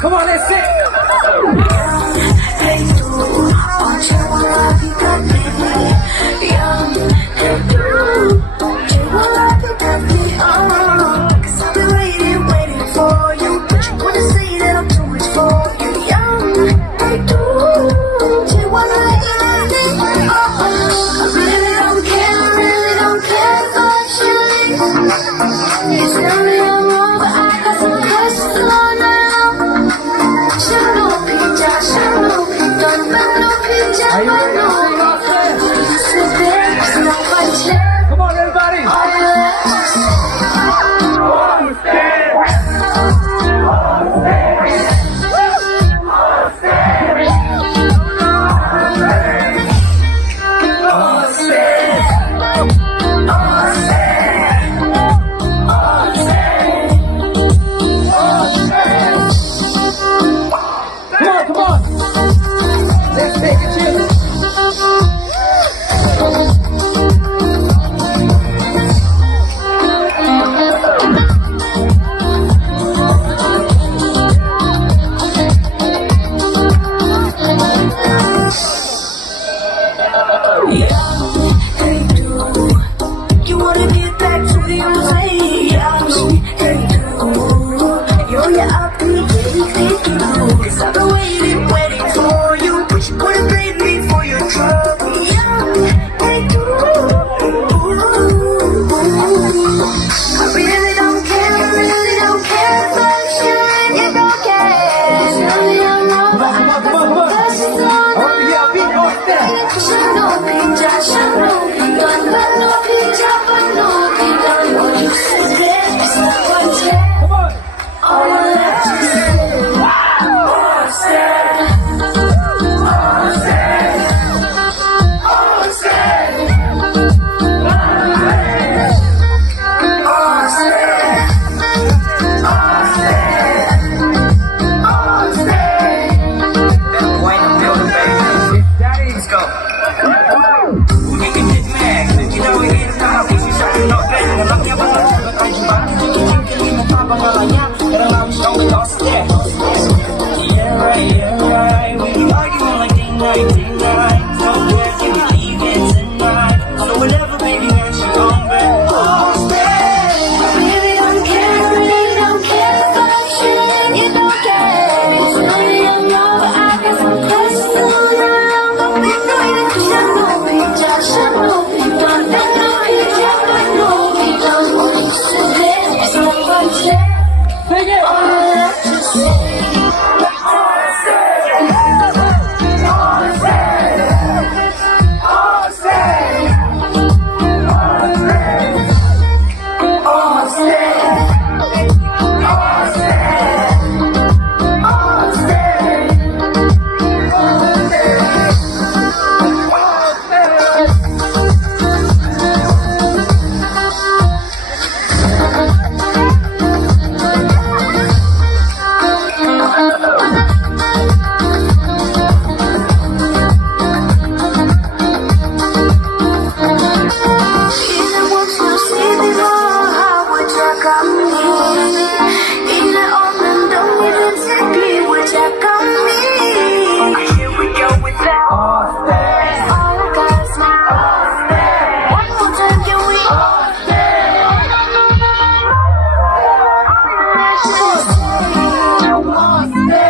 Come on, let's sing. Hey tú, llegó la vida de mí. Hey tú, llegó la vida de mí. Cause I've been waiting for you. But you wanna say that I'm too much for you. Hey tú, llegó la vida de mí. I really don't care for you. It's not me I'm wrong, but I got some questions on now. Shallow picture, shallow picture, no picture, Are you ready to sing off there? Come on, everybody. Come on. Let's take a chill. Hey tú, you wanna get back to the old days? Hey tú, yo ya appreciate you. Cause I've been waiting for you. But you couldn't blame me for your trouble. Hey tú, I really don't care for you. You don't care. It's not me I'm wrong, but I got some questions on Oh, yeah, beat off there. shallow picture, but no picture. What you said, it's not what you Come on. all I left to say. All said. Daddy. Let's go. We can get mad. You know we get time. We should shop no bed. I'm never gonna go to back. You can pop on my yap. And I'm so lost there. Yeah, right. We can argue on like day night. No where can we leave it tonight? So whatever, baby, when she come back. Oh, I really don't care for shit. You don't care. It's not me I'm wrong, but I got some questions around. But we know it. Shallow picture, but no picture. What you said, it's not what you Sing it. all I left to say.